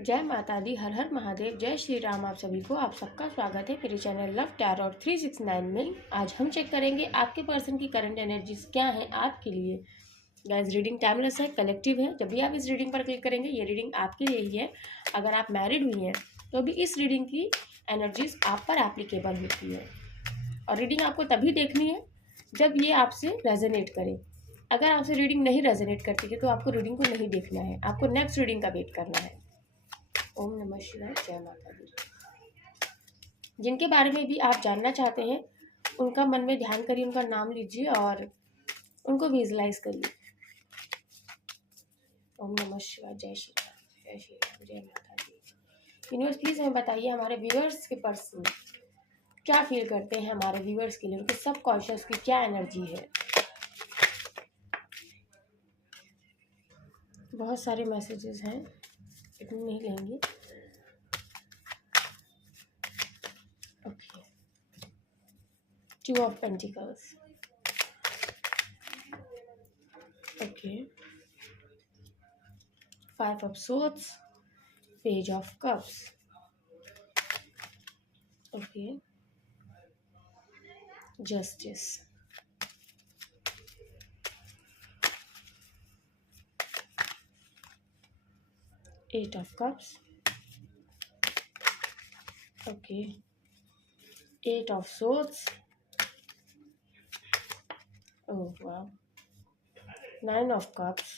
जय माता दी, हर हर महादेव, जय श्री राम। आप सभी को आप सबका स्वागत है मेरे चैनल लव टैरोट 369 में। आज हम चेक करेंगे आपके पर्सन की करंट एनर्जीज क्या है आपके लिए। गाइस, रीडिंग टाइमलेस है, कलेक्टिव है। जब भी आप इस रीडिंग पर क्लिक करेंगे ये रीडिंग आपके लिए ही है। अगर आप मैरिड हुई हैं तो भी इस रीडिंग की एनर्जीज आप पर एप्लीकेबल होती है। और रीडिंग आपको तभी देखनी है जब ये आपसे रेजोनेट करे। अगर आपसे रीडिंग नहीं रेजोनेट करती है तो आपको रीडिंग को नहीं देखना है, आपको नेक्स्ट रीडिंग का वेट करना है। ओम नमः शिवाय, जय माता दी। जिनके बारे में भी आप जानना चाहते हैं उनका मन में ध्यान करिए, उनका नाम लीजिए और उनको विजुलाइज करिए। ओम नमः शिवाय, जय श्री राम, जय श्री राम, जय माता दी। यूनिवर्स प्लीज हमें बताइए हमारे व्यूअर्स के पर्सन क्या फील करते हैं हमारे व्यूअर्स के लिए, उनके सब कॉन्शियस की क्या एनर्जी है। बहुत सारे मैसेजेस हैं, इतने नहीं लेंगे। Okay, 2 of Pentacles. Okay. 5 of Swords. Page of Cups. Okay. Justice. 8 of Cups. Okay. 8 of Swords. Oh wow. 9 of Cups.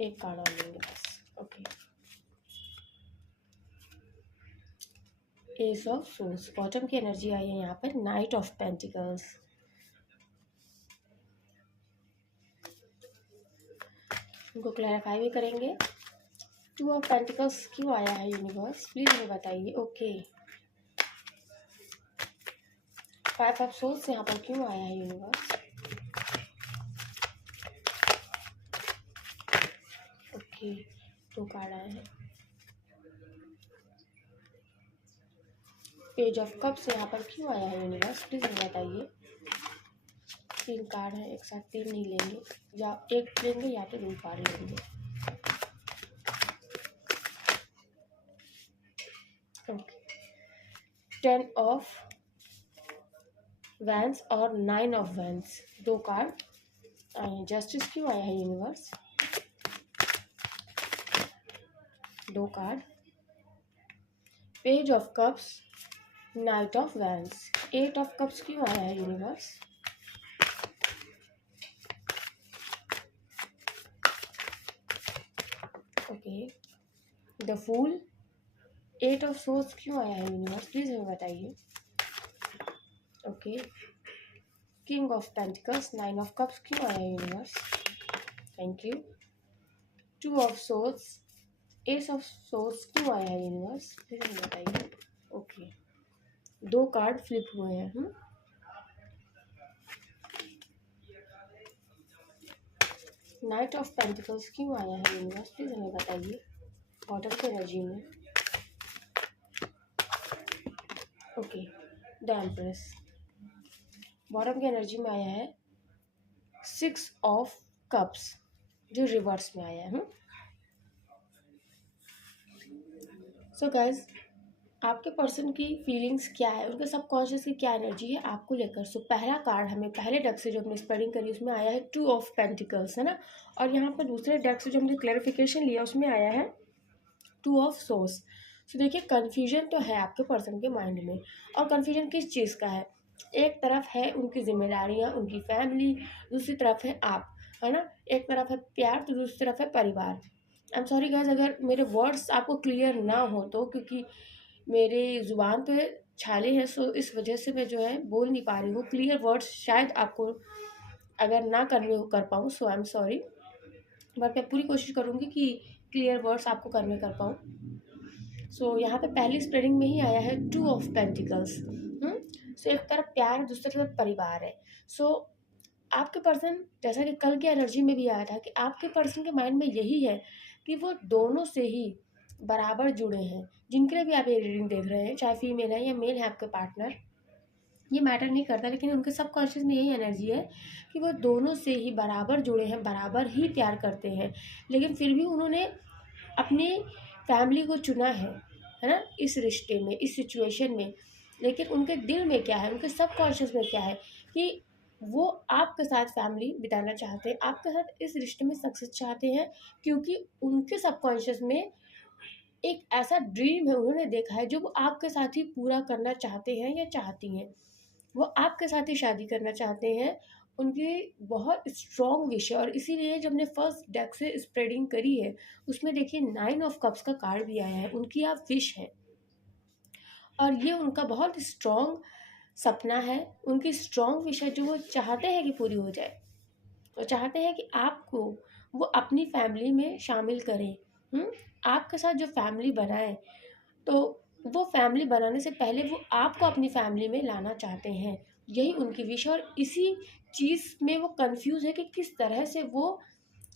एक कार्ड और लेंगे बस। Okay, S of source, bottom की एनर्जी आई है यहाँ पर। नाइट ऑफ पेंटिकल्स, उनको क्लैरिफाई भी करेंगे। 2 ऑफ पेंटिकल्स क्यों आया है यूनिवर्स, प्लीज हमें बताइए। ओके, 5 ऑफ सोर्स यहाँ पर क्यों आया है यूनिवर्स। ओके, 2 कार्ड आए हैं। पेज ऑफ कप्स यहाँ पर क्यों आया है यूनिवर्स, प्लीज हमें बताइए। 3 कार्ड है, एक साथ 3 नहीं लेंगे, या एक लेंगे या तो 2 कार्ड लेंगे। ओके, 10 ऑफ वैंस और 9 ऑफ वैंस, 2 कार्ड आए। जस्टिस क्यों आया है universe, 2 card. Page of cups, knight of wands, 8 of cups क्यों आया है universe. Okay, the fool, 8 of swords क्यों आया है यूनिवर्स, प्लीज हमें बताइए। Okay, king of pentacles, 9 of cups क्यों आया है universe, thank you. 2 of swords, ace of swords क्यों आया है यूनिवर्स, प्लीज हमें बताइए। ओके, 2 कार्ड फ्लिप हुए हैं। नाइट ऑफ पेंटिकल्स क्यों आया है यूनिवर्स, प्लीज हमें बताइए बॉटम की एनर्जी में। ओके, द एम्प्रेस, बॉटम की एनर्जी में आया है 6 ऑफ कप्स जो रिवर्स में आया है। सो गाइज, आपके पर्सन की फीलिंग्स क्या है, उनके सबकॉन्शियस की क्या एनर्जी है आपको लेकर। सो पहला कार्ड हमें पहले डेक से जो हमने स्प्रेडिंग करी उसमें आया है 2 ऑफ पेंटिकल्स, है ना। और यहाँ पर दूसरे डेक से जो हमने क्लैरिफिकेशन लिया उसमें आया है 2 ऑफ सोर्स। सो देखिए, कन्फ्यूजन तो है आपके पर्सन के माइंड में, और कन्फ्यूजन किस चीज़ का है। एक तरफ है उनकी जिम्मेदारियाँ, उनकी फैमिली, दूसरी तरफ है आप, है ना। एक तरफ है प्यार तो दूसरी तरफ है परिवार। आई एम सॉरी गाइस अगर मेरे वर्ड्स आपको क्लियर ना हो तो, क्योंकि मेरे ज़ुबान पे छाले हैं, सो इस वजह से मैं जो है बोल नहीं पा रही हूँ क्लियर वर्ड्स। शायद आपको अगर ना करने कर पाऊँ सो आई एम सॉरी, बट मैं पूरी कोशिश करूँगी कि क्लियर वर्ड्स आपको करने कर पाऊँ। सो यहाँ पे पहली स्प्रेडिंग में ही आया है 2 ऑफ पेंटिकल्स। सो एक तरफ प्यार, दूसरी तरफ परिवार है। सो आपके पर्सन, जैसा कि कल की एनर्जी में भी आया था, कि आपके पर्सन के माइंड में यही है कि वो दोनों से ही बराबर जुड़े हैं। जिनके लिए भी आप ये रीडिंग देख रहे हैं, चाहे फीमेल है या मेल है आपके पार्टनर, ये मैटर नहीं करता, लेकिन उनके सबकॉन्शियस में यही एनर्जी है कि वो दोनों से ही बराबर जुड़े हैं, बराबर ही प्यार करते हैं। लेकिन फिर भी उन्होंने अपनी फैमिली को चुना है ना, इस रिश्ते में, इस सिचुएशन में, लेकिन उनके दिल में क्या है, उनके सबकॉन्शियस में क्या है कि वो आपके साथ फैमिली बिताना चाहते हैं, आपके साथ इस रिश्ते में सक्सेस चाहते हैं, क्योंकि उनके सबकॉन्शियस में एक ऐसा ड्रीम है, उन्होंने देखा है जो वो आपके साथ ही पूरा करना चाहते हैं या चाहती हैं। वो आपके साथ ही शादी करना चाहते हैं, उनकी बहुत स्ट्रॉन्ग विश है। और इसीलिए जब हमने फर्स्ट डेक से स्प्रेडिंग करी है, उसमें देखिए 9 ऑफ कप्स का कार्ड भी आया है, उनकी आप विश है। और ये उनका बहुत स्ट्रॉन्ग सपना है, उनकी स्ट्रॉन्ग विश है जो वो चाहते हैं कि पूरी हो जाए। वो चाहते हैं कि आपको वो अपनी फैमिली में शामिल करें। आपके साथ जो फैमिली बनाए, तो वो फैमिली बनाने से पहले वो आपको अपनी फैमिली में लाना चाहते हैं। यही उनकी विश है, और इसी चीज़ में वो कंफ्यूज है कि किस तरह से वो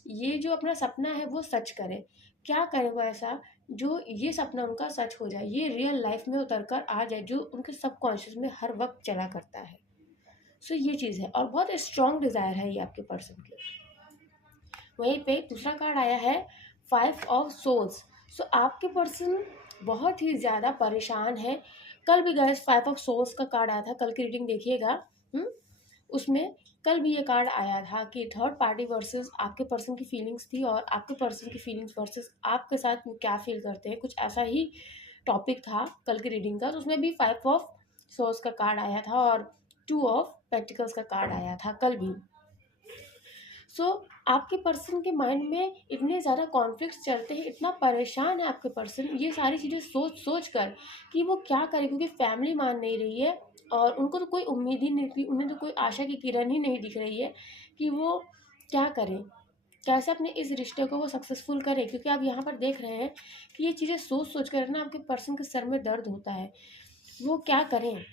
ये जो अपना सपना है वो सच करें। क्या करें वो ऐसा जो ये सपना उनका सच हो जाए, ये रियल लाइफ में उतर कर आ जाए, जो उनके सबकॉन्शियस में हर वक्त चला करता है। सो ये चीज़ है, और बहुत स्ट्रॉन्ग डिज़ायर है ये आपके पर्सन की। वहीं पे दूसरा कार्ड आया है 5 ऑफ सोल्स। सो आपके पर्सन बहुत ही ज़्यादा परेशान है। कल भी गाइस 5 ऑफ सोल्स का कार्ड आया था, कल की रीडिंग देखिएगा। उसमें कल भी ये कार्ड आया था कि थर्ड पार्टी वर्सेस आपके पर्सन की फीलिंग्स थी, और आपके पर्सन की फीलिंग्स वर्सेस आपके साथ वो क्या फील करते हैं, कुछ ऐसा ही टॉपिक था कल की रीडिंग का। तो उसमें भी 5 ऑफ सोल्स का कार्ड आया था और 2 ऑफ पेंटिकल्स का कार्ड आया था कल भी। आपके पर्सन के माइंड में इतने ज़्यादा कॉन्फ्लिक्ट्स चलते हैं, इतना परेशान है आपके पर्सन ये सारी चीज़ें सोच सोच कर कि वो क्या करे, क्योंकि फैमिली मान नहीं रही है, और उनको तो कोई उम्मीद ही नहीं थी, उन्हें तो कोई आशा की किरण ही नहीं दिख रही है कि वो क्या करें, कैसे अपने इस रिश्ते को वो सक्सेसफुल करें। क्योंकि आप यहाँ पर देख रहे हैं कि ये चीज़ें सोच सोच कर ना आपके पर्सन के सर में दर्द होता है। वो क्या करें,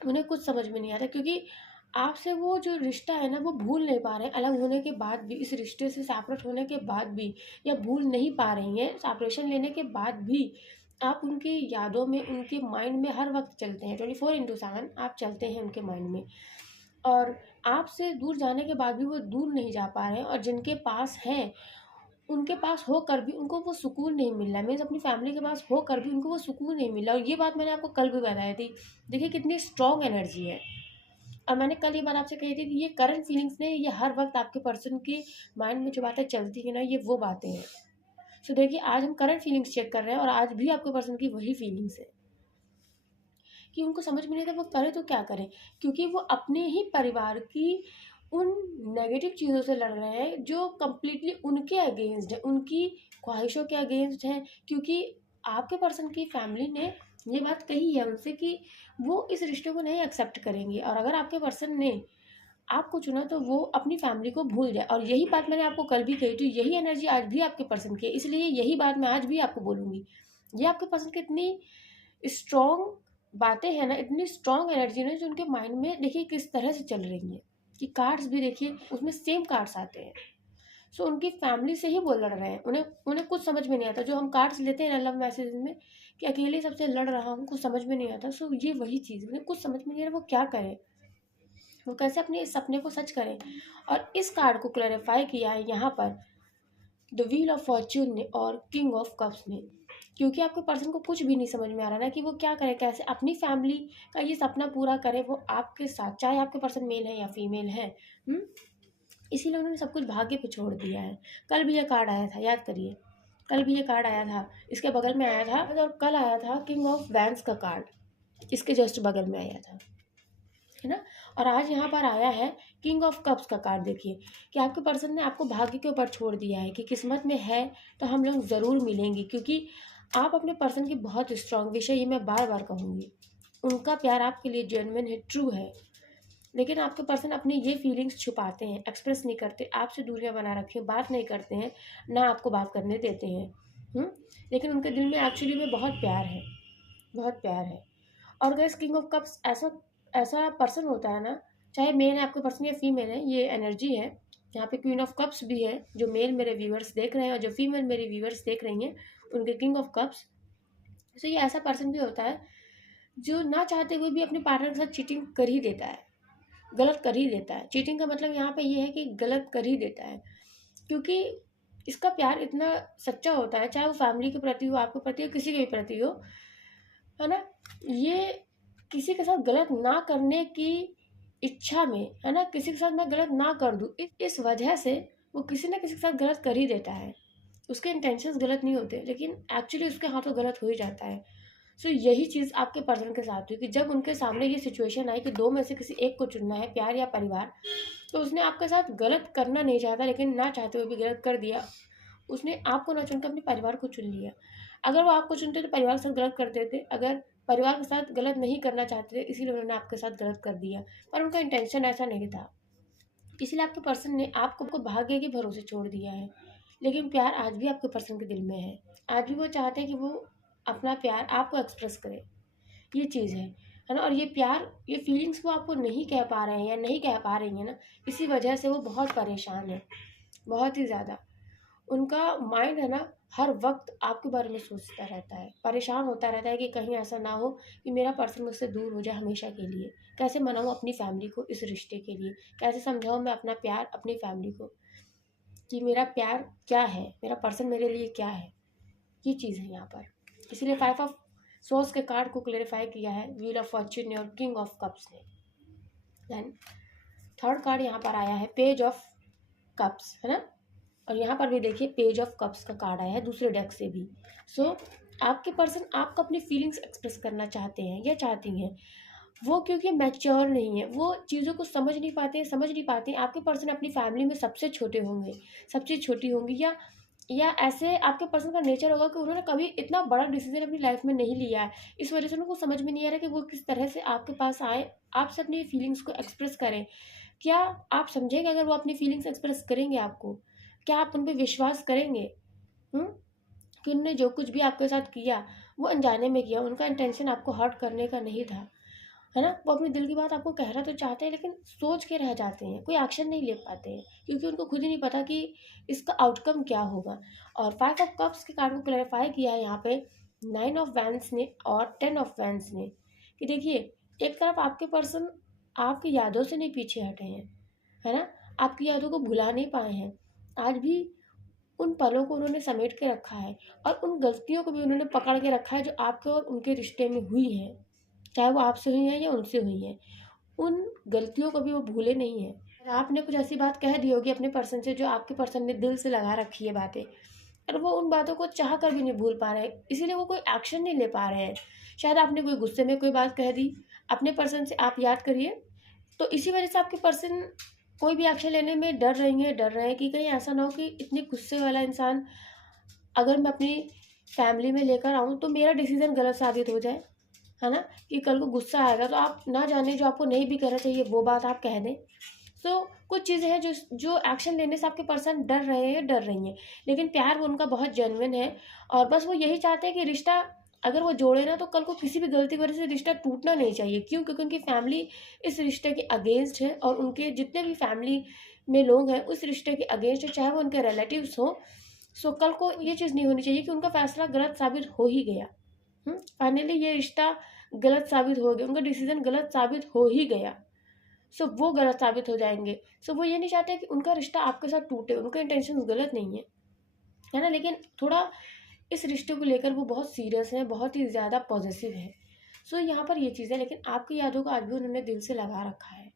उन्हें कुछ समझ में नहीं आता, क्योंकि आपसे वो जो रिश्ता है ना वो भूल नहीं पा रहे हैं, अलग होने के बाद भी, इस रिश्ते से सेपरेट होने के बाद भी, या भूल नहीं पा रही हैं सेपरेशन लेने के बाद भी। आप उनकी यादों में, उनके माइंड में हर वक्त चलते हैं, 24/7 आप चलते हैं उनके माइंड में। और आपसे दूर जाने के बाद भी वो दूर नहीं जा पा रहे हैं, और जिनके पास हैं उनके पास होकर भी उनको वो सुकून नहीं मिल रहा है। मीन्स अपनी फैमिली के पास होकर भी उनको वो सुकून नहीं मिल रहा। और ये बात मैंने आपको कल भी बताई थी। देखिए कितनी स्ट्रॉन्ग एनर्जी है। और मैंने कल ये बात आपसे कही थी कि ये करंट फीलिंग्स ने, ये हर वक्त आपके पर्सन के माइंड में जो बातें चलती है ना, ये वो बातें हैं। सो देखिए आज हम करंट फीलिंग्स चेक कर रहे हैं, और आज भी आपके पर्सन की वही फीलिंग्स है कि उनको समझ में नहीं आता वो करे तो क्या करें, क्योंकि वो अपने ही परिवार की उन नेगेटिव चीज़ों से लड़ रहे हैं जो कम्प्लीटली उनके अगेंस्ट है, उनकी ख्वाहिशों के अगेंस्ट हैं। क्योंकि आपके पर्सन की फैमिली ने ये बात कही है उनसे कि वो इस रिश्ते को नहीं एक्सेप्ट करेंगे, और अगर आपके पर्सन ने आपको चुना तो वो अपनी फैमिली को भूल जाए। और यही बात मैंने आपको कल भी कही थी, यही एनर्जी आज भी आपके पर्सन की है, इसलिए यही बात मैं आज भी आपको बोलूँगी। ये आपके पर्सन की इतनी स्ट्रॉन्ग बातें हैं ना, इतनी स्ट्रॉन्ग एनर्जी ना, जो उनके माइंड में देखिए किस तरह से चल रही है कि कार्ड्स भी देखिए उसमें सेम कार्ड्स आते हैं। सो उनकी फैमिली से ही वो लड़ रहे हैं, उन्हें उन्हें कुछ समझ में नहीं आता। जो हम कार्ड्स लेते हैं ना लव मैसेज में कि अकेले सबसे लड़ रहा हूँ, कुछ समझ में नहीं आता। सो ये वही चीज़, उन्हें कुछ समझ में नहीं आ रहा वो क्या करें, वो कैसे अपने इस सपने को सच करें। और इस कार्ड को क्लैरिफाई किया है यहाँ पर द व्हील ऑफ फॉर्च्यून ने और किंग ऑफ कप्स ने। क्योंकि आपके पर्सन को कुछ भी नहीं समझ में आ रहा ना कि वो क्या करे, कैसे अपनी फैमिली का ये सपना पूरा करे वो आपके साथ, चाहे आपके पर्सन मेल है या फीमेल है। इसीलिए उन्होंने सब कुछ भाग्य पे छोड़ दिया है। कल भी ये कार्ड आया था, याद करिए, कल भी ये कार्ड आया था, इसके बगल में आया था, और कल आया था किंग ऑफ वैंस का कार्ड, इसके जस्ट बगल में आया था, है ना। और आज यहाँ पर आया है किंग ऑफ कप्स का कार्ड। देखिए कि आपके पर्सन ने आपको भाग्य के ऊपर छोड़ दिया है कि किस्मत में है तो हम लोग ज़रूर मिलेंगे, क्योंकि आप अपने पर्सन की बहुत स्ट्रांग विश है, ये मैं बार बार कहूँगी। उनका प्यार आपके लिए जेन्युइन है, ट्रू है, लेकिन आपके पर्सन अपने ये फीलिंग्स छुपाते हैं, एक्सप्रेस नहीं करते, आपसे दूरियां बना रखे, बात नहीं करते हैं, ना आपको बात करने देते हैं। लेकिन उनके दिल में एक्चुअली में बहुत प्यार है, बहुत प्यार है। और गैस किंग ऑफ कप्स ऐसा ऐसा पर्सन होता है ना, चाहे मेल है आपके पर्सन या फीमेल है, ये एनर्जी है। यहाँ पे क्वीन ऑफ कप्स भी है, जो मेल मेरे व्यूअर्स देख रहे हैं, और जो फीमेल मेरी व्यूअर्स देख रही हैं उनके किंग ऑफ कप्स। तो ये ऐसा पर्सन भी होता है जो ना चाहते हुए भी अपने पार्टनर के साथ चीटिंग कर ही देता है, गलत कर ही देता है। चीटिंग का मतलब यहाँ पे ये है कि गलत कर ही देता है, क्योंकि इसका प्यार इतना सच्चा होता है, चाहे वो फैमिली के प्रति हो, आपके प्रति हो, किसी के भी प्रति हो, है ना। ये किसी के साथ गलत ना करने की इच्छा में, है ना, किसी के साथ मैं गलत ना कर दूँ, इस वजह से वो किसी ना किसी के साथ गलत कर ही देता है। उसके इंटेंशंस गलत नहीं होते, लेकिन एक्चुअली उसके हाथों गलत हो ही जाता है। सो यही चीज़ आपके पर्सन के साथ हुई कि जब उनके सामने ये सिचुएशन आई कि दो में से किसी एक को चुनना है, प्यार या परिवार, तो उसने आपके साथ गलत करना नहीं चाहता, लेकिन ना चाहते हुए भी गलत कर दिया। उसने आपको ना चुनकर अपने परिवार को चुन लिया। अगर वो आपको चुनते तो परिवार के साथ गलत करते थे, अगर परिवार के साथ गलत नहीं करना चाहते थे, इसीलिए उन्होंने आपके साथ गलत कर दिया, पर उनका इंटेंशन ऐसा नहीं था। इसलिए आपके पर्सन ने आपको भाग्य के भरोसे छोड़ दिया है। लेकिन प्यार आज भी आपके पर्सन के दिल में है। आज भी वो चाहते हैं कि वो अपना प्यार आपको एक्सप्रेस करे। ये चीज़ है ना। और ये प्यार, ये फीलिंग्स वो आपको नहीं कह पा रहे हैं या नहीं कह पा रही हैं ना, इसी वजह से वो बहुत परेशान है, बहुत ही ज़्यादा। उनका माइंड है ना, हर वक्त आपके बारे में सोचता रहता है, परेशान होता रहता है कि कहीं ऐसा ना हो कि मेरा पर्सन मुझसे दूर हो जाए हमेशा के लिए। कैसे मनाऊँ अपनी फैमिली को इस रिश्ते के लिए, कैसे समझाऊँ मैं अपना प्यार अपनी फैमिली को कि मेरा प्यार क्या है, मेरा पर्सन मेरे लिए क्या है। ये चीज़ है यहाँ पर। इसीलिए 5 ऑफ सोर्स के कार्ड को क्लेरिफाई किया है व्हील ऑफ फॉर्च्यून ने और किंग ऑफ कप्स ने। देन थर्ड कार्ड यहाँ पर आया है पेज ऑफ कप्स, है ना। और यहाँ पर भी देखिए पेज ऑफ कप्स का कार्ड आया है दूसरे डेक से भी। सो आपके पर्सन आपको अपनी फीलिंग्स एक्सप्रेस करना चाहते हैं या चाहती हैं, वो क्योंकि मैच्योर नहीं है, वो चीज़ों को समझ नहीं पाते। आपके पर्सन अपनी फैमिली में सबसे छोटे होंगे, सबसे छोटी होंगी, या ऐसे आपके पर्सन का नेचर होगा कि उन्होंने कभी इतना बड़ा डिसीजन अपनी लाइफ में नहीं लिया है। इस वजह से उनको समझ में नहीं आ रहा कि वो किस तरह से आपके पास आए, आपसे अपनी फीलिंग्स को एक्सप्रेस करें। क्या आप समझेंगे अगर वो अपनी फीलिंग्स एक्सप्रेस करेंगे आपको? क्या आप उन पे विश्वास करेंगे? हुँ? कि उन्होंने जो कुछ भी आपके साथ किया, वो अनजाने में किया, उनका इंटेंशन आपको हर्ट करने का नहीं था, है ना? वो अपने दिल की बात आपको कहना तो चाहते हैं, लेकिन सोच के रह जाते हैं, कोई एक्शन नहीं ले पाते हैं, क्योंकि उनको खुद ही नहीं पता कि इसका आउटकम क्या होगा। और 5 ऑफ कप्स के कार्ड को क्लैरिफाई किया है यहाँ पे 9 ऑफ वैंड्स ने और 10 ऑफ वैंड्स ने, कि देखिए, एक तरफ आपके पर्सन आपकी यादों से नहीं पीछे हटे हैं, है ना? आपकी यादों को भुला नहीं पाए हैं। आज भी उन पलों को उन्होंने समेट के रखा है, और उन गलतियों को भी उन्होंने पकड़ के रखा है जो आपके और उनके रिश्ते में हुई हैं, चाहे वो आपसे हुई हैं या उनसे हुई हैं। उन गलतियों को भी वो भूले नहीं हैं। और आपने कुछ ऐसी बात कह दी होगी अपने पर्सन से जो आपके पर्सन ने दिल से लगा रखी है बातें, और वो उन बातों को चाह कर भी नहीं भूल पा रहे हैं, इसीलिए वो कोई एक्शन नहीं ले पा रहे हैं। शायद आपने कोई गुस्से में कोई बात कह दी अपने पर्सन से, आप याद करिए, तो इसी वजह से आपके पर्सन कोई भी एक्शन लेने में डर रहे हैं कि कहीं ऐसा ना हो कि इतने गुस्से वाला इंसान अगर मैं अपनी फैमिली में लेकर आऊँ तो मेरा डिसीज़न गलत साबित हो जाए, है ना? कि कल को गुस्सा आएगा तो आप ना जाने जो आपको नहीं भी कहना चाहिए वो बात आप कह दें। तो कुछ चीज़ें हैं जो जो एक्शन लेने से आपके पर्सन डर रही हैं, लेकिन प्यार वो उनका बहुत जेन्युइन है, और बस वो यही चाहते हैं कि रिश्ता अगर वो जोड़े ना, तो कल को किसी भी गलती की वजह से रिश्ता टूटना नहीं चाहिए। क्यों? क्योंकि उनकी फैमिली इस रिश्ते के अगेंस्ट है, और उनके जितने भी फैमिली में लोग हैं उस रिश्ते के अगेंस्ट है, चाहे वो उनके रिलेटिव्स हों। सो कल को ये चीज़ नहीं होनी चाहिए कि उनका फैसला गलत साबित हो ही गया। फाइनली ये रिश्ता गलत साबित हो गया, उनका डिसीजन गलत साबित हो ही गया। सो वो गलत साबित हो जाएंगे। सो वो ये नहीं चाहते कि उनका रिश्ता आपके साथ टूटे, उनका इंटेंशन गलत नहीं है ना। लेकिन थोड़ा इस रिश्ते को लेकर वो बहुत सीरियस हैं, बहुत ही ज़्यादा पॉजिटिव है। सो यहाँ पर ये चीज़ है, लेकिन आपकी यादों को आज भी उन्होंने दिल से लगा रखा है,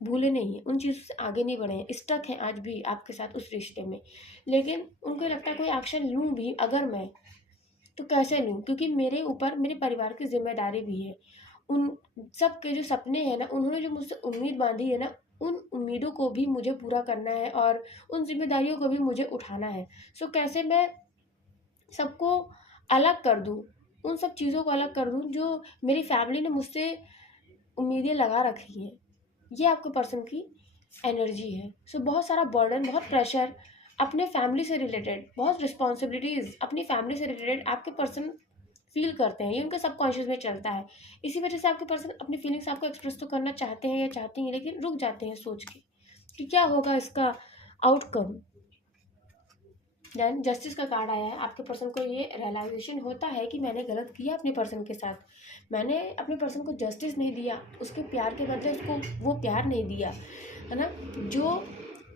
भूले नहीं हैं, उन चीज़ों से आगे नहीं बढ़े हैं, स्टक हैं आज भी आपके साथ उस रिश्ते में। लेकिन उनको लगता है कोई एक्शन लूँ भी अगर मैं, तो कैसे लूँ? क्योंकि मेरे ऊपर मेरे परिवार की ज़िम्मेदारी भी है। उन सब के जो सपने हैं ना, उन्होंने जो मुझसे उम्मीद बाँधी है ना, उन उम्मीदों को भी मुझे पूरा करना है, और उन ज़िम्मेदारियों को भी मुझे उठाना है। सो कैसे मैं सबको अलग कर दूँ, उन सब चीज़ों को अलग कर दूँ जो मेरी फैमिली ने मुझसे उम्मीदें लगा रखी हैं। ये आपके पर्सन की एनर्जी है। सो बहुत सारा बर्डन, बहुत प्रेशर अपने फैमिली से रिलेटेड, बहुत रिस्पॉन्सिबिलिटीज़ अपनी फैमिली से रिलेटेड आपके पर्सन फ़ील करते हैं, ये उनके सबकॉन्शियस में चलता है। इसी वजह से आपके पर्सन अपनी फीलिंग्स आपको एक्सप्रेस तो करना चाहते हैं या चाहती हैं, लेकिन रुक जाते हैं सोच के कि क्या होगा इसका आउटकम। देन जस्टिस का कार्ड आया है। आपके पर्सन को ये रियलाइजेशन होता है कि मैंने गलत किया अपने पर्सन के साथ, मैंने अपने पर्सन को जस्टिस नहीं दिया, उसके प्यार के बदले उसको वो प्यार नहीं दिया, है ना, जो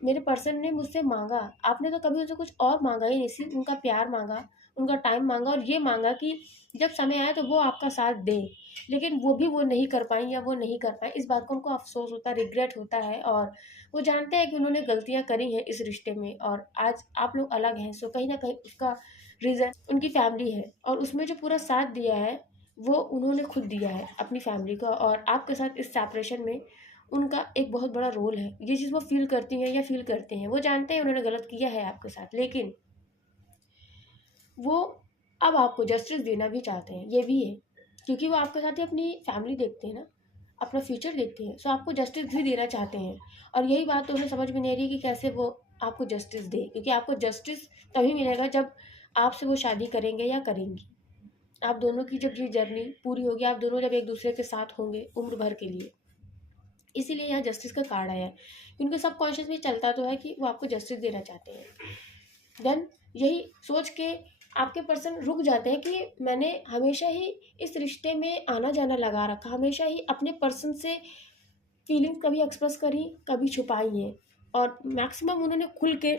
मेरे पर्सन ने मुझसे मांगा, आपने तो कभी उनसे कुछ और मांगा ही नहीं, सिर्फ उनका प्यार मांगा, उनका टाइम मांगा और ये मांगा कि जब समय आए तो वो आपका साथ दें, लेकिन वो भी वो नहीं कर पाई या वो नहीं कर पाए, इस बात को उनको अफसोस होता है, रिग्रेट होता है, और वो जानते हैं कि उन्होंने गलतियां करी हैं इस रिश्ते में और आज आप लोग अलग हैं। सो कहीं ना कहीं उसका रीज़न उनकी फैमिली है, और उसमें जो पूरा साथ दिया है वो उन्होंने खुद दिया है अपनी फैमिली का, और आपके साथ इस सेपरेशन में उनका एक बहुत बड़ा रोल है। ये चीज़ वो फील करती हैं या फील करते हैं, वो जानते हैं उन्होंने गलत किया है आपके साथ, लेकिन वो अब आपको जस्टिस देना भी चाहते हैं, ये भी है, क्योंकि वो आपके साथ ही अपनी फैमिली देखते हैं ना, अपना फ्यूचर देखते हैं, सो आपको जस्टिस भी देना चाहते हैं। और यही बात तो उन्हें समझ में नहीं आ रही कि कैसे वो आपको जस्टिस दे, क्योंकि आपको जस्टिस तभी मिलेगा जब आपसे वो शादी करेंगे या करेंगी। आप दोनों की जब ये जर्नी पूरी होगी, आप दोनों जब एक दूसरे के साथ होंगे उम्र भर के लिए, इसीलिए यहाँ जस्टिस का कार्ड आया है। उनके सब कॉन्शियस में चलता तो है कि वो आपको जस्टिस देना चाहते हैं। देन यही सोच के आपके पर्सन रुक जाते हैं कि मैंने हमेशा ही इस रिश्ते में आना जाना लगा रखा, हमेशा ही अपने पर्सन से फीलिंग कभी एक्सप्रेस करी, कभी छुपाई है, और मैक्सिमम उन्होंने खुल के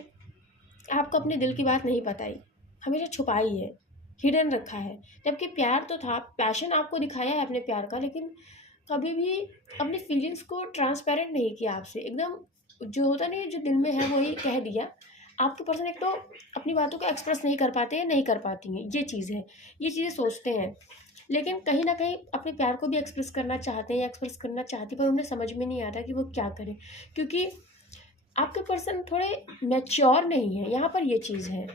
आपको अपने दिल की बात नहीं बताई, हमेशा छुपाई है, हिडन रखा है। जबकि प्यार तो था, पैशन आपको दिखाया है अपने प्यार का, लेकिन कभी भी अपनी फीलिंग्स को ट्रांसपेरेंट नहीं किया आपसे, एकदम जो होता नहीं, जो दिल में है वही कह दिया। आपके पर्सन एक तो अपनी बातों को एक्सप्रेस नहीं कर पाते हैं, नहीं कर पाती हैं, ये चीज़ है, ये चीज़ें सोचते हैं, लेकिन कहीं ना कहीं अपने प्यार को भी एक्सप्रेस करना चाहते हैं या एक्सप्रेस करना चाहती, पर उन्हें समझ में नहीं आता कि वो क्या करें, क्योंकि आपके पर्सन थोड़े मैच्योर नहीं है, यहाँ पर ये चीज़ है।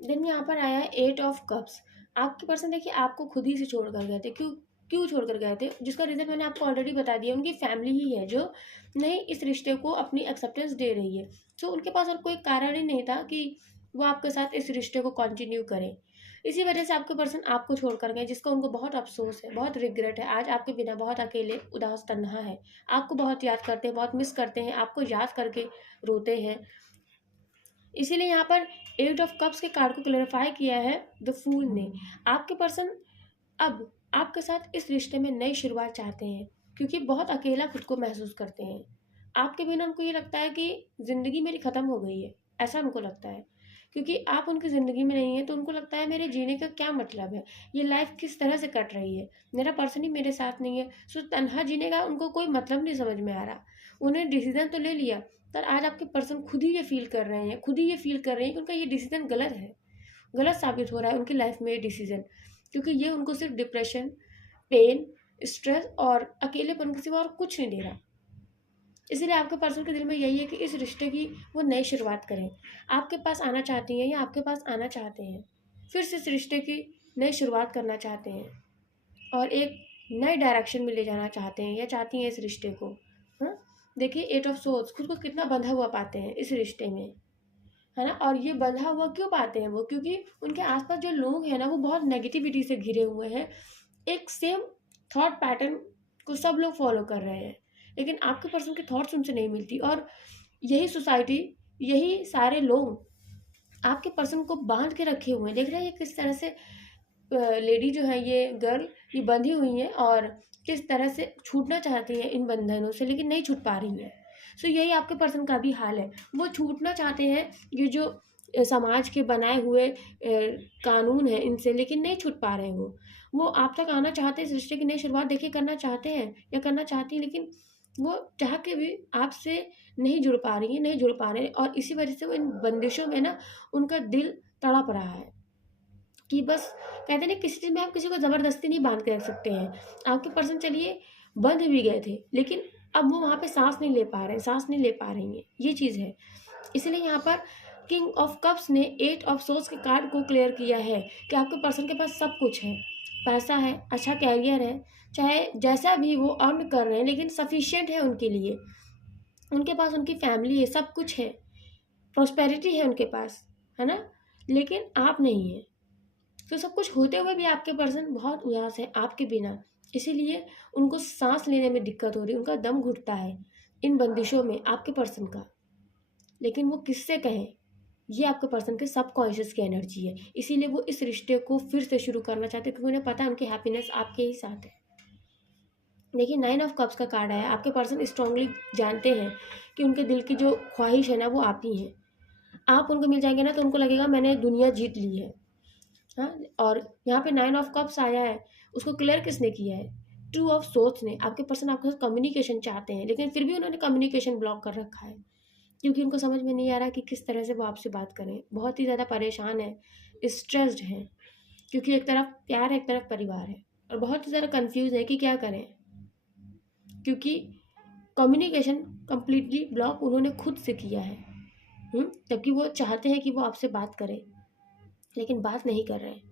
देन यहाँ पर आया है 8 ऑफ कप्स। आपके पर्सन देखिए आपको खुद ही से छोड़ कर गए थे, क्यों क्यों छोड़ कर गए थे, जिसका रीज़न मैंने आपको ऑलरेडी बता दिया, उनकी फैमिली ही है जो नहीं इस रिश्ते को अपनी एक्सेप्टेंस दे रही है। सो उनके पास और कोई कारण ही नहीं था कि वो आपके साथ इस रिश्ते को कंटिन्यू करें। इसी वजह से आपके पर्सन आपको छोड़ कर गए, जिसका उनको बहुत अफसोस है, बहुत रिग्रेट है, आज आपके बिना बहुत अकेले उदास तन्हा है, आपको बहुत याद करते हैं, बहुत मिस करते हैं, आपको याद करके रोते हैं। इसीलिए यहाँ पर 8 ऑफ कप्स के कार्ड को क्लैरिफाई किया है द फूल ने। आपके पर्सन अब आपके साथ इस रिश्ते में नई शुरुआत चाहते हैं, क्योंकि बहुत अकेला खुद को महसूस करते हैं। आपके बिना उनको ये लगता है कि ज़िंदगी मेरी ख़त्म हो गई है, ऐसा उनको लगता है, क्योंकि आप उनकी ज़िंदगी में नहीं है, तो उनको लगता है मेरे जीने का क्या मतलब है, ये लाइफ किस तरह से कट रही है, मेरा पर्सन ही मेरे साथ नहीं है। सो तन्हा जीने का उनको कोई मतलब नहीं समझ में आ रहा। उन्हें डिसीजन तो ले लिया, पर आज आपके पर्सन खुद ही ये फील कर रहे हैं, खुद ही ये फील कर रहे हैं कि उनका ये डिसीजन गलत है, गलत साबित हो रहा है उनकी लाइफ में ये डिसीजन, क्योंकि ये उनको सिर्फ डिप्रेशन, पेन, स्ट्रेस और अकेलेपन के सिवा और कुछ नहीं दे रहा। इसलिए आपके पर्सन के दिल में यही है कि इस रिश्ते की वो नई शुरुआत करें। आपके पास आना चाहती हैं या आपके पास आना चाहते हैं, फिर से इस रिश्ते की नई शुरुआत करना चाहते हैं और एक नए डायरेक्शन में ले जाना चाहते हैं या चाहती हैं इस रिश्ते को। हाँ, देखिए 8 ऑफ सोर्स खुद को कितना बंधा हुआ पाते हैं इस रिश्ते में, है ना। और ये बंधा हुआ क्यों पाते हैं वो, क्योंकि उनके आसपास जो लोग हैं ना वो बहुत नेगेटिविटी से घिरे हुए हैं, एक सेम थॉट पैटर्न को सब लोग फॉलो कर रहे हैं, लेकिन आपके पर्सन के थॉट्स उनसे नहीं मिलती, और यही सोसाइटी, यही सारे लोग आपके पर्सन को बांध के रखे हुए हैं। देख रहे हैं ये किस तरह से लेडी जो है, ये गर्ल, ये बंधी हुई है और किस तरह से छूटना चाहती हैं इन बंधनों से, लेकिन नहीं छूट पा रही हैं। सो यही आपके पर्सन का भी हाल है, वो छूटना चाहते हैं ये जो समाज के बनाए हुए कानून है इनसे, लेकिन नहीं छूट पा रहे वो आप तक आना चाहते हैं, इस रिश्ते की नई शुरुआत देखिए करना चाहते हैं या करना चाहती हैं, लेकिन वो चाह के भी आपसे नहीं जुड़ पा रही हैं, नहीं जुड़ पा रहे हैं, और इसी वजह से वो इन बंदिशों में ना उनका दिल तड़प रहा है कि बस कहते हैं ना किसी चीज़ में आप किसी को ज़बरदस्ती नहीं बांध के रख सकते हैं। आपके पर्सन चलिए बंध भी गए थे, लेकिन अब वो वहाँ पे सांस नहीं ले पा रहे हैं, सांस नहीं ले पा रही हैं, ये चीज़ है। इसलिए यहाँ पर किंग ऑफ कप्स ने 8 ऑफ सोर्स के कार्ड को क्लियर किया है कि आपके पर्सन के पास सब कुछ है, पैसा है, अच्छा कैरियर है, चाहे जैसा भी वो अर्न कर रहे हैं, लेकिन सफिशिएंट है उनके लिए, उनके पास उनकी फैमिली है, सब कुछ है, प्रॉस्पेरिटी है उनके पास, है ना। लेकिन आप नहीं हैं, तो सब कुछ होते हुए भी आपके पर्सन बहुत उदास है आपके बिना, इसीलिए उनको सांस लेने में दिक्कत हो रही है, उनका दम घुटता है इन बंदिशों में आपके पर्सन का, लेकिन वो किससे कहें। ये आपके पर्सन के सब कॉन्शियस की एनर्जी है, इसीलिए वो इस रिश्ते को फिर से शुरू करना चाहते हैं, क्योंकि उन्हें पता है उनकी हैप्पीनेस आपके ही साथ है। देखिए 9 ऑफ कप्स का कार्ड आया। आपके पर्सन स्ट्रांगली जानते हैं कि उनके दिल की जो ख्वाहिश है ना वो आप ही हैं। आप उनको मिल जाएंगे ना तो उनको लगेगा मैंने दुनिया जीत ली है। हाँ, और यहाँ पे 9 ऑफ कप्स आया है, उसको क्लियर किसने किया है? 2 ऑफ सोर्स ने। आपके पर्सन आपके साथ कम्युनिकेशन चाहते हैं, लेकिन फिर भी उन्होंने कम्युनिकेशन ब्लॉक कर रखा है, क्योंकि उनको समझ में नहीं आ रहा कि किस तरह से वो आपसे बात करें। बहुत ही ज़्यादा परेशान है, स्ट्रेस्ड हैं, क्योंकि एक तरफ प्यार है, एक तरफ परिवार है, और बहुत ही ज़्यादा कन्फ्यूज़ है कि क्या करें, क्योंकि कम्युनिकेशन कंप्लीटली ब्लॉक उन्होंने खुद से किया है। जबकि वो चाहते हैं कि वो आपसे बात करें, लेकिन बात नहीं कर रहे हैं।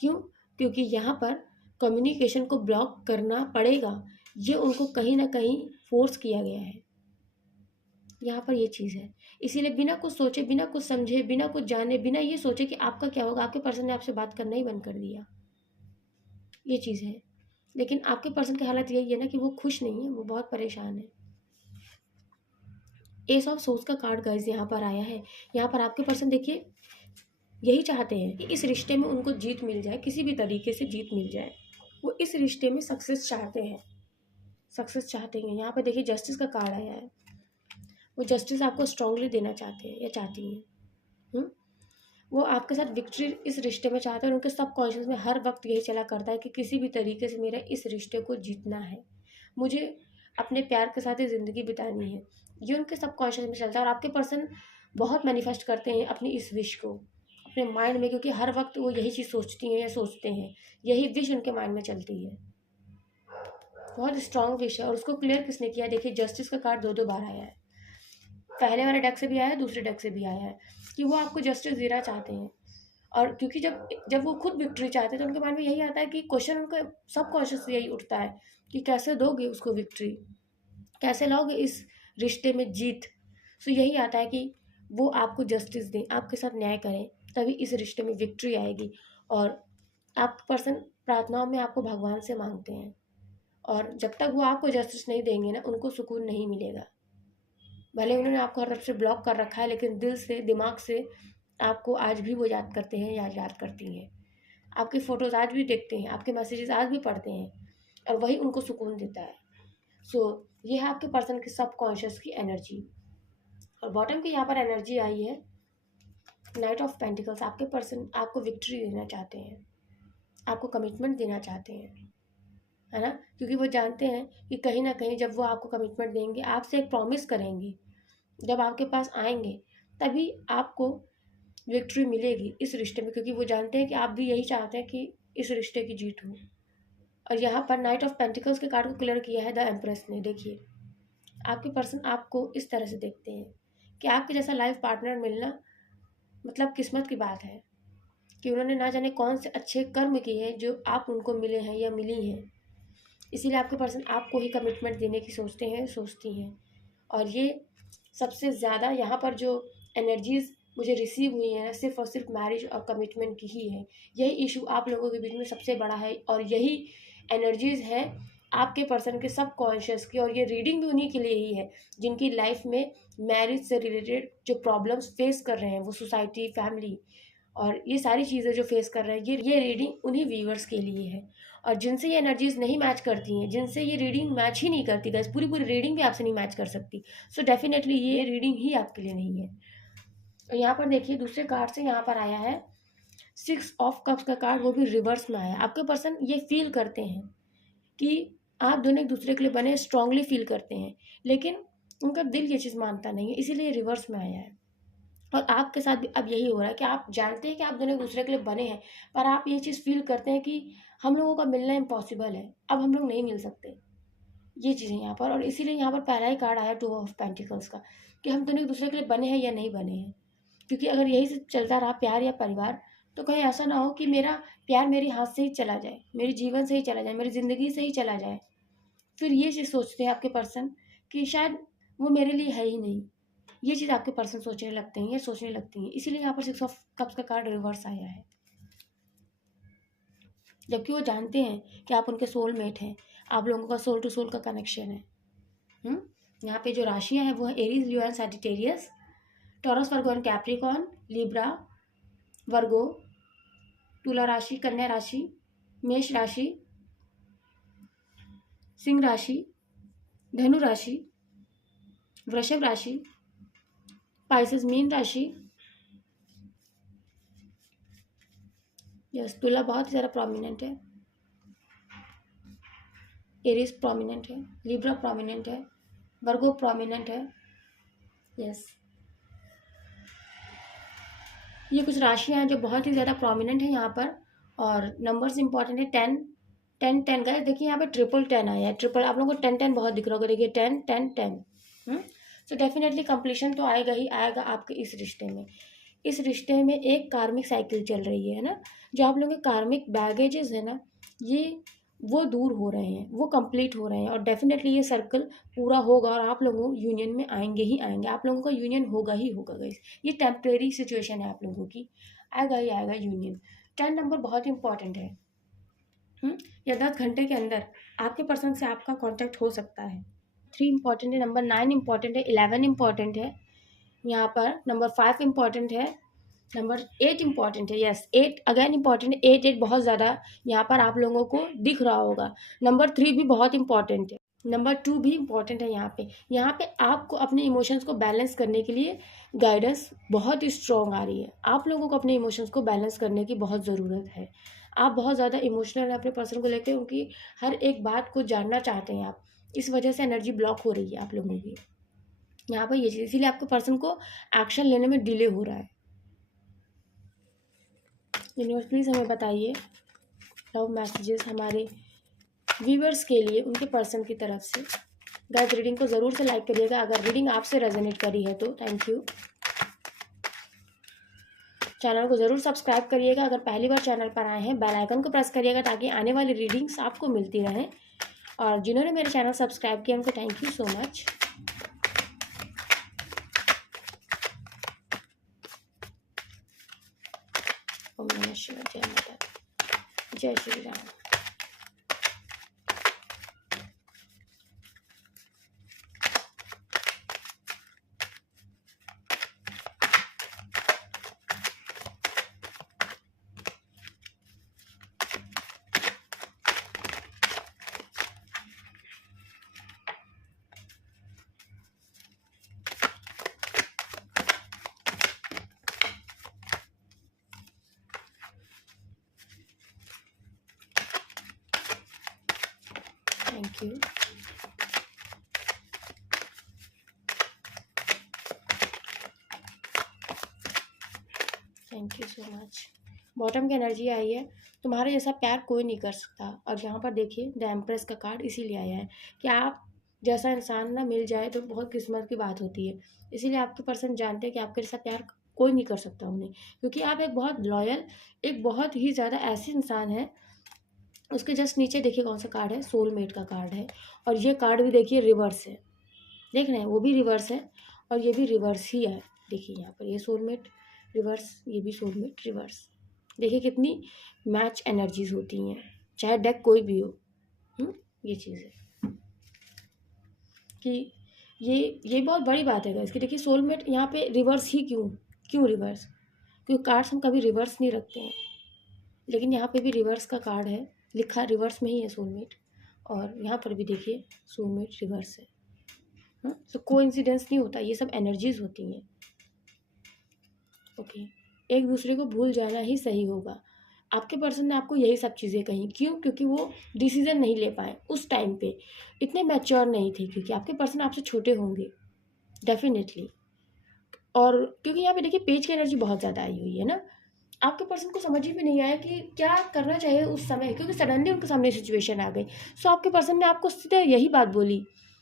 क्यों? क्योंकि यहाँ पर कम्युनिकेशन को ब्लॉक करना पड़ेगा, ये उनको कहीं ना कहीं फोर्स किया गया है। यहाँ पर ये चीज़ है, इसीलिए बिना कुछ सोचे, बिना कुछ समझे, बिना कुछ जाने, बिना ये सोचे कि आपका क्या होगा, आपके पर्सन ने आपसे बात करना ही बंद कर दिया। ये चीज़ है, लेकिन आपके पर्सन की हालत यही है ना कि वो खुश नहीं है, वो बहुत परेशान है। एस ऑफ सोर्स का कार्ड गाइस यहाँ पर आया है। यहाँ पर आपके पर्सन देखिए यही चाहते हैं कि इस रिश्ते में उनको जीत मिल जाए, किसी भी तरीके से जीत मिल जाए। वो इस रिश्ते में सक्सेस चाहते हैं, सक्सेस चाहते हैं। यहाँ पे देखिए जस्टिस का कार्ड आया है, वो जस्टिस आपको स्ट्रांगली देना चाहते हैं या चाहती हैं। वो आपके साथ विक्ट्री इस रिश्ते में चाहते हैं, और उनके सब कॉन्शियस में हर वक्त यही चला करता है कि किसी भी तरीके से मेरा इस रिश्ते को जीतना है, मुझे अपने प्यार के साथ ही ज़िंदगी बितानी है। ये उनके सब कॉन्शियस में चलता है, और आपके पर्सन बहुत मैनिफेस्ट करते हैं अपनी इस विश को अपने माइंड में, क्योंकि हर वक्त वो यही चीज़ सोचती हैं या सोचते हैं, यही विश उनके माइंड में चलती है। बहुत स्ट्रांग विश है, और उसको क्लियर किसने किया? देखिए जस्टिस का कार्ड 2 बार आया है, पहले वाले डेक से भी आया है, दूसरे डेक से भी आया है, कि वो आपको जस्टिस देना चाहते हैं। और क्योंकि जब जब वो खुद विक्ट्री चाहते हैं तो उनके माइंड में यही आता है कि क्वेश्चन उनका सब कॉन्शियस यही उठता है कि कैसे दोगे उसको विक्ट्री, कैसे लाओगे इस रिश्ते में जीत। सो यही आता है कि वो आपको जस्टिस दें, आपके साथ न्याय करें, तभी इस रिश्ते में विक्ट्री आएगी। और आप पर्सन प्रार्थनाओं में आपको भगवान से मांगते हैं, और जब तक वो आपको जस्टिस नहीं देंगे ना, उनको सुकून नहीं मिलेगा। भले उन्होंने आपको हर तरफ से ब्लॉक कर रखा है, लेकिन दिल से, दिमाग से आपको आज भी वो याद करते हैं या याद करती हैं। आपकी फ़ोटोज़ आज भी देखते हैं, आपके मैसेजेस आज भी पढ़ते हैं, और वही उनको सुकून देता है। सो ये है आपके पर्सन की सबकॉन्शियस की एनर्जी। और बॉटम की यहाँ पर एनर्जी आई है नाइट ऑफ पेंटिकल्स। आपके पर्सन आपको विक्ट्री देना चाहते हैं, आपको कमिटमेंट देना चाहते हैं, है ना, क्योंकि वो जानते हैं कि कहीं ना कहीं जब वो आपको कमिटमेंट देंगे, आपसे एक प्रॉमिस करेंगे, जब आपके पास आएंगे तभी आपको विक्ट्री मिलेगी इस रिश्ते में, क्योंकि वो जानते हैं कि आप भी यही चाहते हैं कि इस रिश्ते की जीत हो। और यहाँ पर नाइट ऑफ पेंटिकल्स के कार्ड को क्लियर किया है द एम्प्रेस ने। देखिए आपके पर्सन आपको इस तरह से देखते हैं कि आपके जैसा लाइफ पार्टनर मिलना मतलब किस्मत की बात है, कि उन्होंने ना जाने कौन से अच्छे कर्म किए हैं जो आप उनको मिले हैं या मिली हैं। इसीलिए आपके पर्सन आपको ही कमिटमेंट देने की सोचते हैं, सोचती हैं। और ये सबसे ज़्यादा यहाँ पर जो एनर्जीज़ मुझे रिसीव हुई है ना, सिर्फ और सिर्फ मैरिज और कमिटमेंट की ही है। यही इशू आप लोगों के बीच में सबसे बड़ा है, और यही एनर्जीज़ है आपके पर्सन के सब कॉन्शियस की। और ये रीडिंग भी उन्हीं के लिए ही है जिनकी लाइफ में मैरिज से रिलेटेड जो प्रॉब्लम्स फेस कर रहे हैं, वो सोसाइटी, फैमिली और ये सारी चीज़ें जो फेस कर रहे हैं, ये रीडिंग उन्हीं व्यूवर्स के लिए है। और जिनसे ये एनर्जीज नहीं मैच करती हैं, जिनसे ये रीडिंग मैच ही नहीं करती, गाइस पूरी पूरी रीडिंग भी आपसे नहीं मैच कर सकती, सो डेफिनेटली ये रीडिंग ही आपके लिए नहीं है। और यहाँ पर देखिए दूसरे कार्ड से यहाँ पर आया है 6 ऑफ कप्स का कार्ड, वो भी रिवर्स में आया। आपके पर्सन ये फील करते हैं कि आप दोनों एक दूसरे के लिए बने, स्ट्रांगली फील करते हैं, लेकिन उनका दिल ये चीज़ मानता नहीं है, इसीलिए रिवर्स में आया है। और आपके साथ भी अब यही हो रहा है कि आप जानते हैं कि आप दोनों एक दूसरे के लिए बने हैं, पर आप ये चीज़ फील करते हैं कि हम लोगों का मिलना इम्पॉसिबल है, अब हम लोग नहीं मिल सकते। ये चीज़ें यहाँ पर, और इसीलिए यहाँ पर पहला ही कार्ड आया 2 ऑफ पेंटिकल्स का, कि हम दोनों एक दूसरे के लिए बने हैं या नहीं बने हैं। क्योंकि अगर यही से चलता रहा प्यार या परिवार, तो कहीं ऐसा ना हो कि मेरा प्यार मेरे हाथ से ही चला जाए, मेरे जीवन से ही चला जाए, मेरी ज़िंदगी से ही चला जाए। फिर ये चीज़ सोचते हैं आपके पर्सन कि शायद वो मेरे लिए है ही नहीं। ये चीज़ आपके पर्सन सोचने लगते हैं या सोचने लगती हैं, इसीलिए यहाँ पर 6 ऑफ कप्स का कार्ड रिवर्स आया है। जबकि वो जानते हैं कि आप उनके सोलमेट हैं, आप लोगों का सोल टू सोल का कनेक्शन है। यहाँ पे जो राशियाँ हैं वो है Aries, Leo and Sagittarius, Taurus, Virgo and Capricorn, Libra, Virgo, Tula राशि, कन्या राशि, मेष राशि, सिंह राशि, धनु राशि, वृषभ राशि, पाइसेस मीन राशि, यस तुला बहुत ज़्यादा प्रोमिनेंट है, एरीज प्रोमिनेंट है, लिब्रा प्रोमिनेंट है, वर्गो प्रोमिनेंट है, यस ये कुछ राशियां हैं जो बहुत ही ज़्यादा प्रोमिनेंट है यहाँ पर। और नंबर्स इंपॉर्टेंट है 10 10 10 का देखिए यहाँ पे 1010 आया है, ट्रिपल आप लोगों को 10 10 बहुत दिख रहा होगा, देखिए 10 10 10। सो डेफिनेटली कंप्लीशन तो आएगा ही आएगा आपके इस रिश्ते में। इस रिश्ते में एक कार्मिक साइकिल चल रही है ना, जो आप लोगों के कार्मिक बैगेजेस है ना, ये वो दूर हो रहे हैं, वो कंप्लीट हो रहे हैं और डेफिनेटली ये सर्कल पूरा होगा और आप लोगों यूनियन में आएंगे ही आएंगे, आप लोगों का यूनियन होगा ही होगा गाइस। ये टेम्परेरी सिचुएशन है आप लोगों की, आएगा ही आएगा यूनियन। 10 नंबर बहुत इंपॉर्टेंट है। या 10 घंटे के अंदर आपके पर्सन से आपका कॉन्टैक्ट हो सकता है। 3 इंपॉर्टेंट है, नंबर 9 इंपॉर्टेंट है, 11 इंपॉर्टेंट है, यहाँ पर नंबर 5 इंपॉर्टेंट है, नंबर 8 इंपॉर्टेंट है, यस 8 अगेन इंपॉर्टेंट है, 8 बहुत ज़्यादा यहाँ पर आप लोगों को दिख रहा होगा। नंबर 3 भी बहुत इंपॉर्टेंट है, नंबर 2 भी इंपॉर्टेंट है। यहाँ पे आपको अपने इमोशंस को बैलेंस करने के लिए गाइडेंस बहुत ही स्ट्रॉन्ग आ रही है। आप लोगों को अपने इमोशंस को बैलेंस करने की बहुत ज़रूरत है। आप बहुत ज़्यादा इमोशनल है अपने पर्सन को लेकर, उनकी हर एक बात को जानना चाहते हैं आप, इस वजह से एनर्जी ब्लॉक हो रही है आप लोगों की यहाँ पर ये चीज़, इसीलिए आपके पर्सन को एक्शन लेने में डिले हो रहा है। यूनिवर्स प्लीज़ हमें बताइए लव मैसेजेस हमारे व्यूअर्स के लिए उनके पर्सन की तरफ से। गाइस रीडिंग को ज़रूर से लाइक करिएगा अगर रीडिंग आपसे रेजोनेट करी है तो, थैंक यू। चैनल को ज़रूर सब्सक्राइब करिएगा अगर पहली बार चैनल पर आए हैं, बेल आइकन को प्रेस करिएगा ताकि आने वाली रीडिंग्स आपको मिलती रहें। और जिन्होंने मेरे चैनल सब्सक्राइब किया उनको थैंक यू सो मच। ओम नमः शिवाय, जय माता, जय Shri Ram. Thank you. Thank you so much. Bottom की एनर्जी आई है, तुम्हारे जैसा प्यार कोई नहीं कर सकता। और यहाँ पर देखिए द एम्प्रेस का कार्ड इसीलिए आया है कि आप जैसा इंसान ना मिल जाए तो बहुत किस्मत की बात होती है। इसीलिए आपके पर्सन जानते हैं कि आपके जैसा प्यार कोई नहीं कर सकता उन्हें, क्योंकि आप एक बहुत लॉयल, एक बहुत ही ज़्यादा ऐसे इंसान है। उसके जस्ट नीचे देखिए कौन सा कार्ड है, सोलमेट का कार्ड है। और ये कार्ड भी देखिए रिवर्स है, देख रहे हैं, वो भी रिवर्स है और ये भी रिवर्स ही है। देखिए यहाँ पर ये सोलमेट रिवर्स, ये भी सोलमेट रिवर्स। देखिए कितनी मैच एनर्जीज होती हैं, चाहे डेक कोई भी हो। ये चीज़ है कि ये बहुत बड़ी बात है इसकी। देखिए सोलमेट यहाँ पे रिवर्स ही क्यों रिवर्स, क्योंकि कार्ड्स हम कभी रिवर्स नहीं रखते हैं, लेकिन यहाँ पे भी रिवर्स का कार्ड है, लिखा रिवर्स में ही है सोलमेट। और यहाँ पर भी देखिए सोलमेट रिवर्स है। तो कोइंसिडेंस नहीं होता, ये सब एनर्जीज होती हैं। ओके, एक दूसरे को भूल जाना ही सही होगा। आपके पर्सन ने आपको यही सब चीज़ें कही, क्यों? क्योंकि वो डिसीजन नहीं ले पाए उस टाइम पे, इतने मैच्योर नहीं थे, क्योंकि आपके पर्सन आपसे छोटे होंगे डेफिनेटली। और क्योंकि यहाँ पे देखिए पेज की एनर्जी बहुत ज़्यादा आई हुई है ना, आपके पर्सन को समझ ही में नहीं आया कि क्या करना चाहिए उस समय, क्योंकि सडनली उनके सामने सिचुएशन आ गई। सो आपके पर्सन ने आपको सीधे यही बात बोली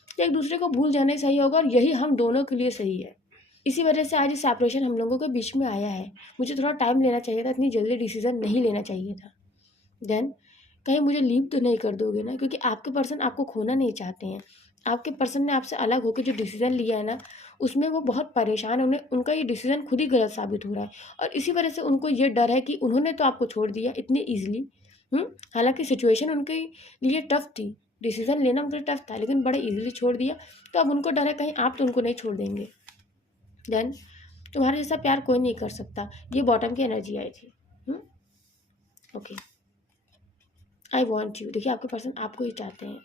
कि एक दूसरे को भूल जाना ही सही होगा और यही हम दोनों के लिए सही है। इसी वजह से आज सेपरेशन हम लोगों के बीच में आया है। मुझे थोड़ा टाइम लेना चाहिए था, इतनी जल्दी डिसीजन नहीं लेना चाहिए था। देन कहीं मुझे लीव तो नहीं कर दोगे ना, क्योंकि आपके पर्सन आपको खोना नहीं चाहते हैं। आपके पर्सन ने आपसे अलग होकर जो डिसीज़न लिया है ना, उसमें वो बहुत परेशान है, उन्हें उनका ये डिसीज़न खुद ही गलत साबित हो रहा है। और इसी वजह से उनको ये डर है कि उन्होंने तो आपको छोड़ दिया इतनी ईजिली। हालांकि सिचुएशन उनके लिए टफ थी, डिसीज़न लेना उनके लिए टफ था, लेकिन बड़े ईजिली छोड़ दिया। तो अब उनको डर है कहीं आप तो उनको नहीं छोड़ देंगे। देन तुम्हारे जैसा प्यार कोई नहीं कर सकता, ये बॉटम की एनर्जी आई थी। ओके, आई वॉन्ट यू, देखिए आपके पर्सन आपको ही चाहते हैं।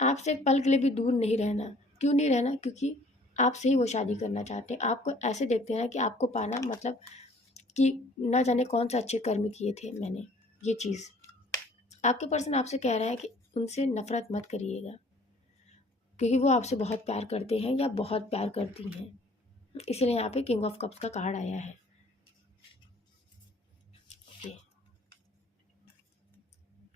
आपसे एक पल के लिए भी दूर नहीं रहना। क्यों नहीं रहना? क्योंकि आपसे ही वो शादी करना चाहते हैं। आपको ऐसे देखते हैं ना कि आपको पाना मतलब कि ना जाने कौन सा अच्छे कर्म किए थे मैंने, ये चीज़। आपके पर्सन आपसे कह रहा है कि उनसे नफ़रत मत करिएगा, क्योंकि वो आपसे बहुत प्यार करते हैं या बहुत प्यार करती हैं। इसीलिए यहाँ पे किंग ऑफ कप्स का कार्ड आया है। ओके,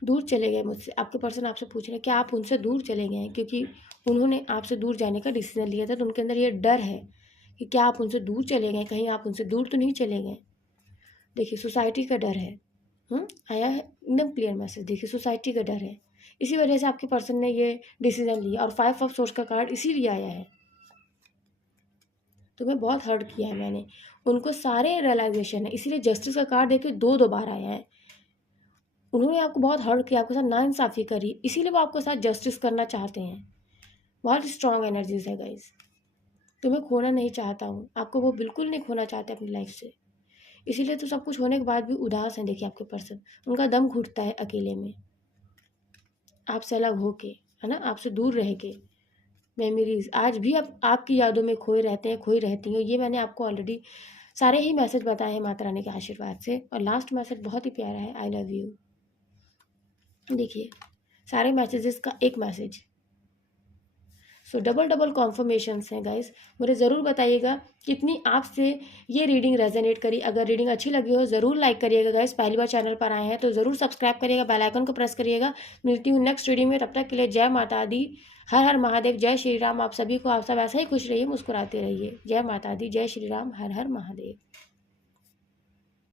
दूर चले गए मुझसे। आपके पर्सन आपसे पूछ रहे हैं क्या आप उनसे दूर चले गए हैं, क्योंकि उन्होंने आपसे दूर जाने का डिसीजन लिया था, तो उनके अंदर ये डर है कि क्या आप उनसे दूर चले गए, कहीं आप उनसे दूर तो नहीं चले गए। देखिए सोसाइटी का डर है। आया है एकदम क्लियर मैसेज। देखिए सोसाइटी का डर है, इसी वजह से आपके पर्सन ने ये डिसीजन लिया। और 5 ऑफ सोर्स का कार्ड इसीलिए आया है। तुम्हें बहुत हर्ट किया है मैंने, उनको सारे रियलाइजेशन है, इसीलिए जस्टिस का कार्ड देके 2 बार आया है। उन्होंने आपको बहुत हर्ट किया, आपके साथ नाइंसाफ़ी करी, इसीलिए वो आपके साथ जस्टिस करना चाहते हैं। बहुत स्ट्रॉन्ग एनर्जीज है गाइस। तुम्हें खोना नहीं चाहता हूँ, आपको वो बिल्कुल नहीं खोना चाहते अपनी लाइफ से। इसीलिए तो सब कुछ होने के बाद भी उदास हैं। देखिए आपके पर्सन, उनका दम घुटता है अकेले में, आपसे अलग होके, है ना, आपसे दूर रह के। मेमोरीज आज भी अब आपकी यादों में खोए रहते हैं, खोई रहती हैं। ये मैंने आपको ऑलरेडी सारे ही मैसेज बताए हैं माता रानी के आशीर्वाद से। और लास्ट मैसेज बहुत ही प्यारा है, आई लव यू। देखिए सारे मैसेजेस का एक मैसेज। सो डबल कॉन्फर्मेशंस हैं गाइस। मुझे ज़रूर बताइएगा कितनी आपसे ये रीडिंग रेजोनेट करी। अगर रीडिंग अच्छी लगी हो ज़रूर लाइक करिएगा गाइस। पहली बार चैनल पर आए हैं तो ज़रूर सब्सक्राइब करिएगा, बेल आइकन को प्रेस करिएगा। मिलती हूँ नेक्स्ट रीडिंग में, तब तक के लिए जय माता दी, हर हर महादेव, जय श्री राम। आप सभी को, आप सब ऐसा ही खुश रहिए, मुस्कुराते रहिए। जय माता दी, जय श्री राम, हर हर महादेव।